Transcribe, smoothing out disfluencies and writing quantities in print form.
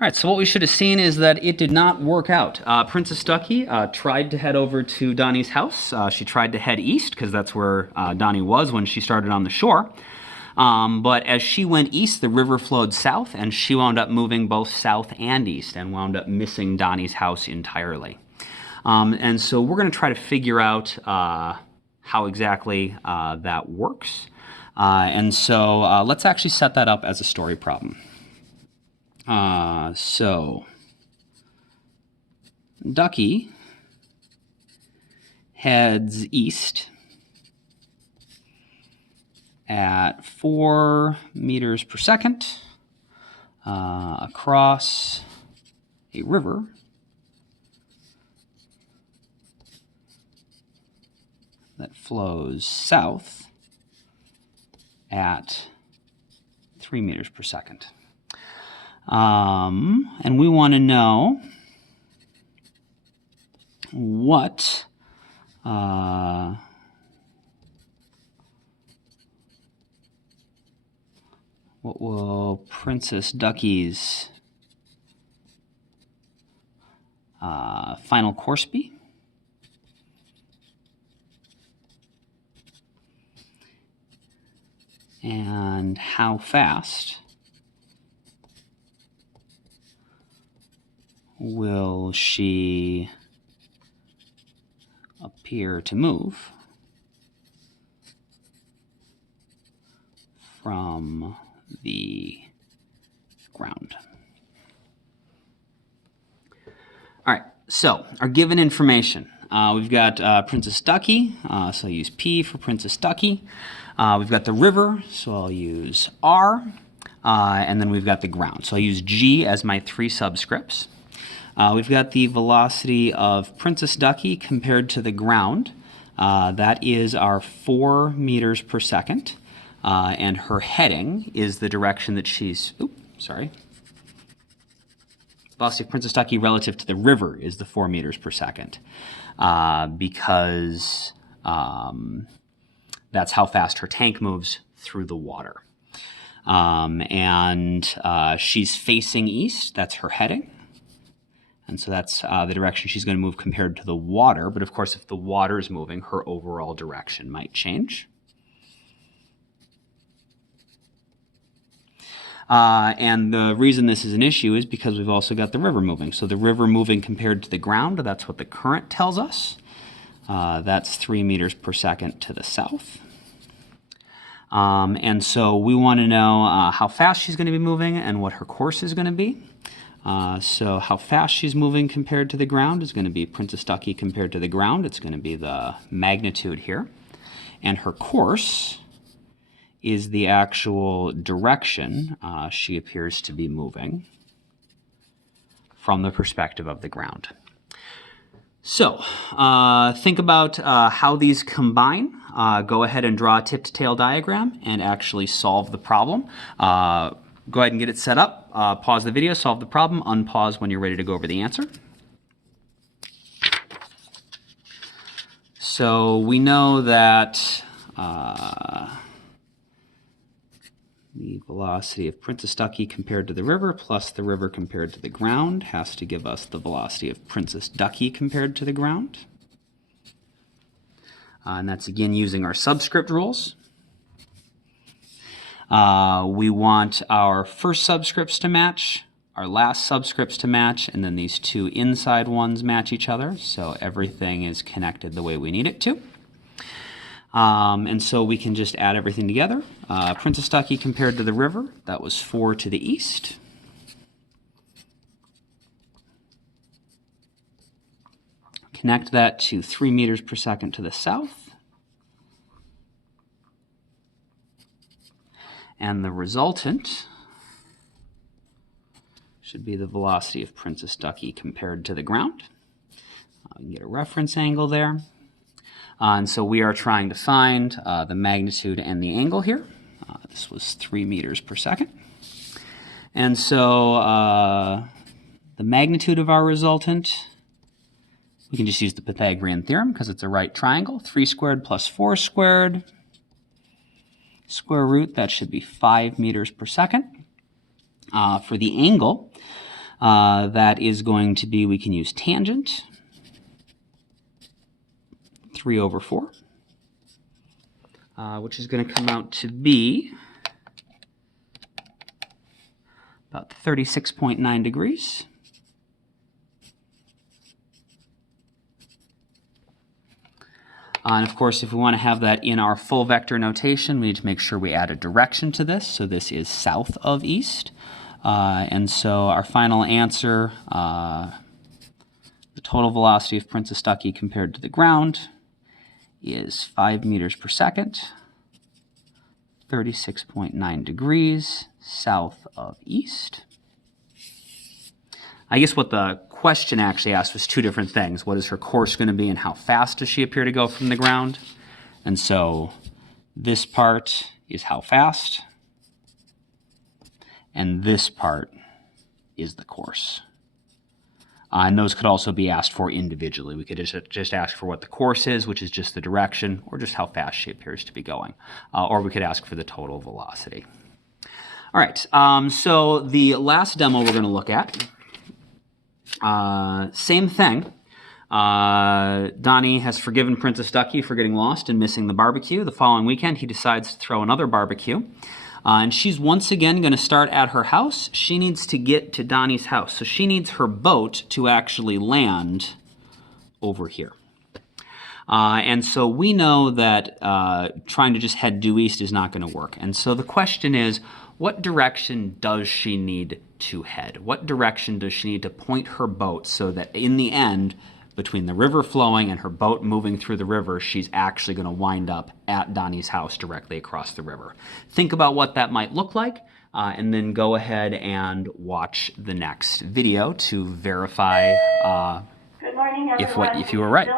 All right, so what we should have seen is that it did not work out. Princess Ducky tried to head over to Donnie's house. She tried to head east because that's where Donnie was when she started on the shore. But as she went east, the river flowed south, and she wound up moving both south and east and wound up missing Donnie's house entirely. And so we're going to try to figure out how exactly that works. And so let's actually set that up as a story problem. So Ducky heads east at 4 meters per second across a river that flows south at 3 meters per second. And we want to know what will Princess Ducky's final course be? And how fast will she appear to move from the ground? All right, so our given information. We've got Princess Ducky, so I'll use P for Princess Ducky. We've got the river, so I'll use R. And then we've got the ground, so I'll use G as my 3 subscripts. We've got the velocity of Princess Ducky compared to the ground. That is our 4 meters per second. And her heading is the direction that she's... Velocity of Princess Ducky relative to the river is the 4 meters per second. Because that's how fast her tank moves through the water. She's facing east. That's her heading. And so that's the direction she's going to move compared to the water. But of course, if the water is moving, her overall direction might change. And the reason this is an issue is because we've also got the river moving. So the river moving compared to the ground, that's what the current tells us. That's 3 meters per second to the south. And so we want to know how fast she's going to be moving and what her course is going to be. So how fast she's moving compared to the ground is going to be Princess Ducky compared to the ground. It's going to be the magnitude here. And her course is the actual direction she appears to be moving from the perspective of the ground. So think about how these combine. Go ahead and draw a tip-to-tail diagram and actually solve the problem. Go ahead and get it set up. Pause the video, solve the problem, unpause when you're ready to go over the answer. So we know that the velocity of Princess Ducky compared to the river plus the river compared to the ground has to give us the velocity of Princess Ducky compared to the ground. And that's again using our subscript rules. We want our first subscripts to match, our last subscripts to match, and then these 2 inside ones match each other, so everything is connected the way we need it to. And so we can just add everything together. Princess Ducky compared to the river, that was 4 to the east. Connect that to 3 meters per second to the south. And the resultant should be the velocity of Princess Ducky compared to the ground. We can get a reference angle there. And so we are trying to find the magnitude and the angle here. This was 3 meters per second. And so the magnitude of our resultant, we can just use the Pythagorean theorem because it's a right triangle. 3 squared plus 4 squared. Square root, that should be 5 meters per second. For the angle, That is going to be, we can use tangent, 3 over 4, which is going to come out to be about 36.9 degrees. And of course, if we want to have that in our full vector notation, we need to make sure we add a direction to this. So this is south of east. And so our final answer, the total velocity of Princess Ducky compared to the ground is 5 meters per second, 36.9 degrees south of east. I guess what the question actually asked was two different things. What is her course going to be and how fast does she appear to go from the ground? And so this part is how fast, and this part is the course. And those could also be asked for individually. We could just ask for what the course is, which is just the direction, or just how fast she appears to be going. Or we could ask for the total velocity. All right, so the last demo we're going to look at, same thing. Donnie has forgiven Princess Ducky for getting lost and missing the barbecue. The following weekend, he decides to throw another barbecue. And she's once again going to start at her house. She needs to get to Donnie's house. So she needs her boat to actually land over here. And so we know that trying to just head due east is not going to work. And so the question is, what direction does she need to head? What direction does she need to point her boat so that in the end, between the river flowing and her boat moving through the river, she's actually going to wind up at Donnie's house directly across the river? Think about what that might look like, and then go ahead and watch the next video to verify Good morning, if you were right.